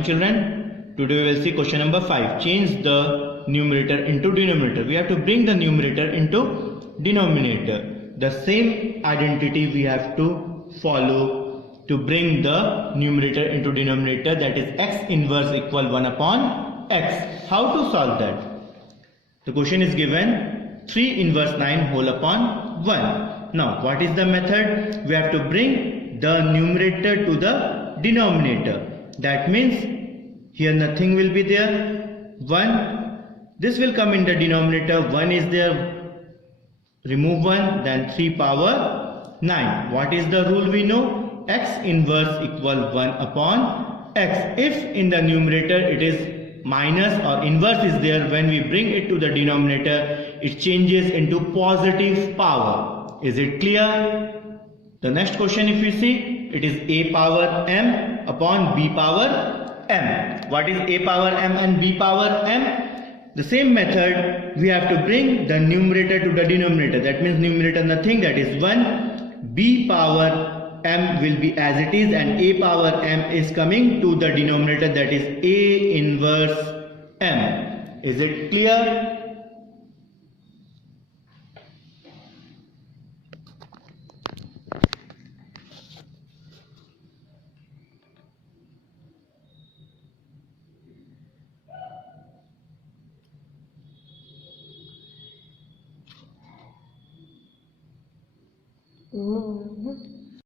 morning children. Today we will see question number 5. Change the numerator into denominator. We have to bring the numerator into denominator. The same identity we have to follow to bring the numerator into denominator, that is x inverse equal 1 upon x. How to solve that? The question is given 3 inverse 9 whole upon 1. Now what is the method? We have to bring the numerator to the denominator. That means here nothing will be there. 1. This will come in the denominator. 1 is there. Remove 1. Then 3 power 9. What is the rule we know? X inverse equal 1 upon x. If in the numerator it is minus or inverse is there, when we bring it to the denominator, it changes into positive power. Is it clear? The next question, if you see, it is a power m upon b power m. What is a power m and b power m? The same method, we have to bring the numerator to the denominator. That means numerator nothing, that is 1. B power m will be as it is, and a power m is coming to the denominator, that is a inverse m. Is it clear?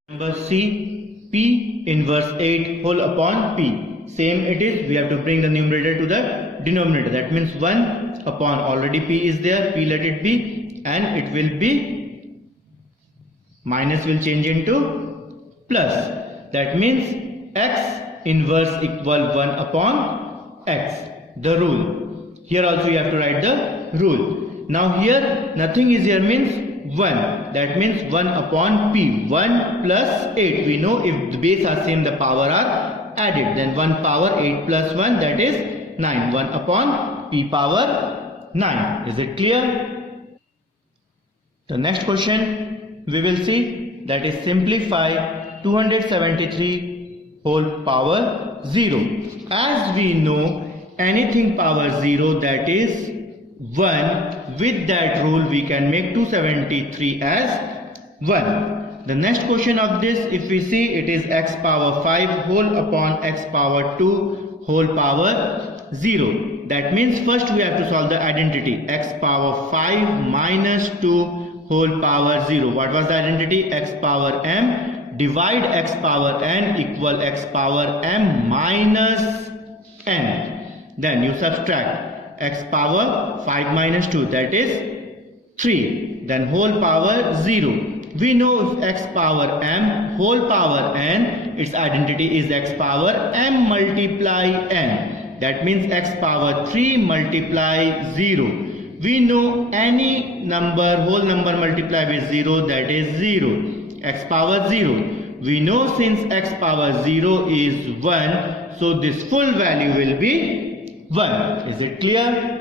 Number C, P inverse 8 whole upon P. Same it is, we have to bring the numerator to the denominator. That means 1 upon, already P is there, P let it be, and it will be, minus will change into plus. That means x inverse equal 1 upon x. The rule. Here also you have to write the rule. Now here nothing is here means 1. That means 1 upon P. 1 plus 8. We know if the base are same, the power are added. Then 1 power 8 plus 1, that is 9. 1 upon P power 9. Is it clear? The next question we will see, that is simplify 273 whole power 0. As we know, anything power 0, that is 1. With that rule we can make 273 as 1. The next question of this, if we see, it is x power 5 whole upon x power 2 whole power 0. That means first we have to solve the identity, x power 5 minus 2 whole power 0. What was the identity? X power m divide x power n equal x power m minus n. Then you subtract x power 5 minus 2, that is 3. Then whole power 0. We know if x power m whole power n, its identity is x power m multiply n. That means x power 3 multiply 0. We know any number, whole number multiply with 0, that is 0. X power 0. We know since x power 0 is 1, so this full value will be 1. Is it clear?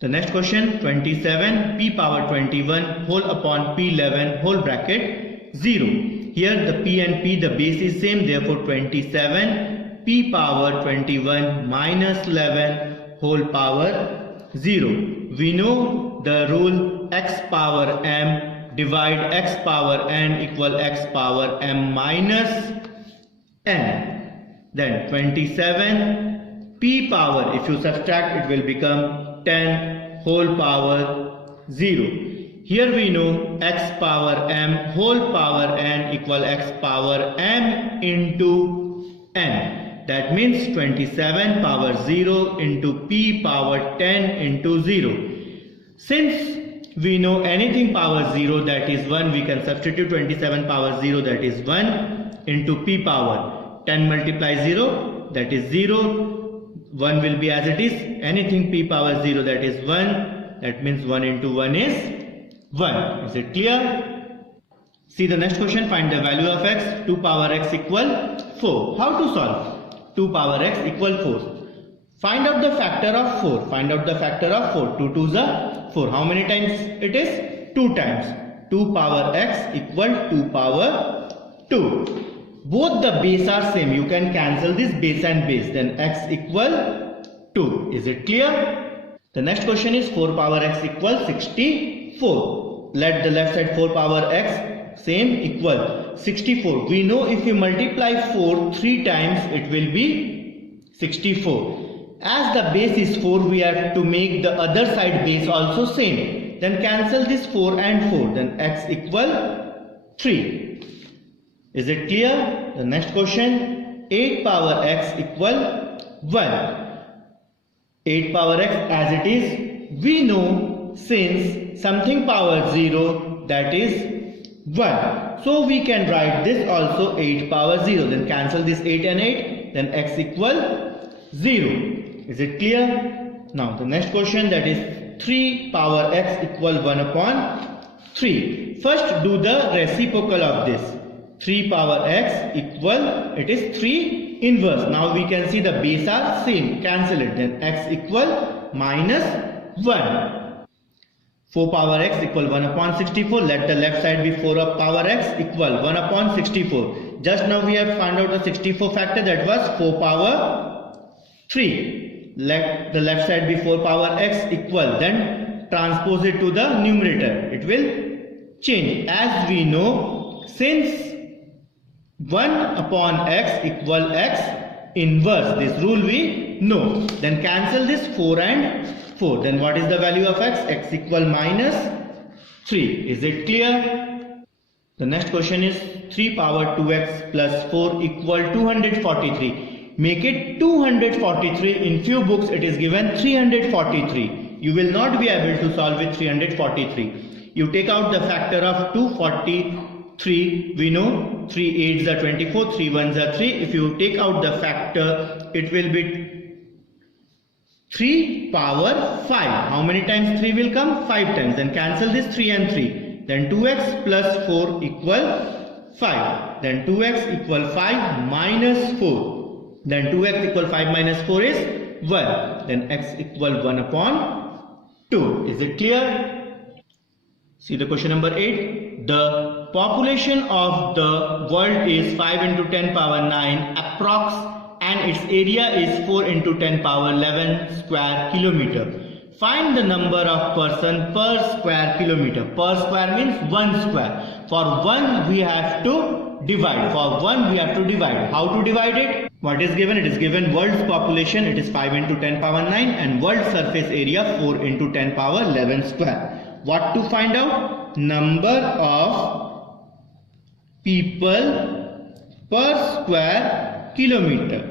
The next question, 27 p power 21 whole upon p11 whole bracket 0. Here the p and p, the base is same, therefore 27 p power 21 minus 11 whole power 0. We know the rule x power m divide x power n equal x power m minus n. Then 27 p power, if you subtract, it will become 10 whole power 0. Here we know x power m whole power n equal x power m into n. That means 27 power 0 into p power 10 into 0. Since we know anything power 0, that is 1, we can substitute 27 power 0, that is 1 into p power 10 multiply 0, that is 0. 1 will be as it is, anything p power 0, that is 1, that means 1 into 1 is 1. Is it clear? See the next question, find the value of x. 2 power x equal 4. How to solve? 2 power x equal 4. Find out the factor of 4. Find out the factor of 4. 2 2s are 4. How many times it is? 2 times. 2 power x equal 2 power 2. both the base are same. You can cancel this base and base. Then x equal 2. Is it clear? The next question is 4 power x equals 64. Let the left side 4 power x same equal 64. We know if we multiply 4 3 times, it will be 64. As the base is 4, we have to make the other side base also same. Then cancel this 4 and 4. Then x equal 3. Is it clear? The next question, 8 power x equal 1. 8 power x as it is, we know since something power 0, that is 1. So we can write this also 8 power 0. Then cancel this 8 and 8. Then x equal 0. Is it clear? Now the next question, that is 3 power x equal 1 upon 3. First do the reciprocal of this. 3 power x equal, it is 3 inverse. Now we can see the base are same. Cancel it. Then x equal minus 1. 4 power x equal 1 upon 64. Let the left side be 4 of power x equal 1 upon 64. Just now we have found out the 64 factor, that was 4 power 3. Let the left side be 4 power x equal, then transpose it to the numerator. It will change. As we know, since 1 upon x equal x inverse, this rule we know. Then cancel this 4 and 4. Then what is the value of x? X equal minus 3. Is it clear? The next question is 3 power 2x plus 4 equal 243. Make it 243. In few books it is given 343. You will not be able to solve with 343. You take out the factor of 243. We know 3 8s are 24, 3 1s are 3. If you take out the factor, it will be 3 power 5. How many times 3 will come? 5 times. Then cancel this 3 and 3. Then 2x plus 4 equal 5. Then 2x equal 5 minus 4. Then 2x equal 5 minus 4 is 1. Then x equal 1 upon 2. Is it clear? See the question number 8. The population of the world is 5 into 10 power 9 approx, and its area is 4 into 10 power 11 square kilometer. Find the number of person per square kilometer. Per square means 1 square. For 1 we have to divide. For 1 we have to divide. How to divide it? What is given? It is given world's population, it is 5 into 10 power 9, and world surface area 4 into 10 power 11 square. What to find out? Number of people per square kilometer.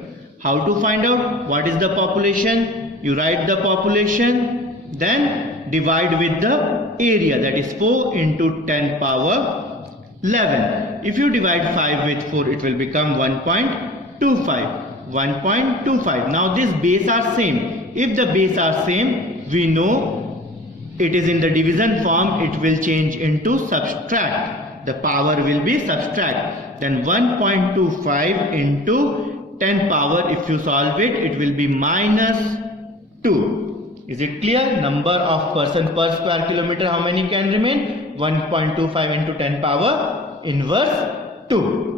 How to find out? What is the population? You write the population, then divide with the area, that is 4 into 10 power 11. If you divide 5 with 4, it will become 1.25. 1.25. Now this base are same. If the base are same, we know it is in the division form, it will change into subtract. The power will be subtract. Then 1.25 into 10 power, if you solve it, it will be minus 2. Is it clear? Number of person per square kilometer, how many can remain? 1.25 into 10 power inverse 2.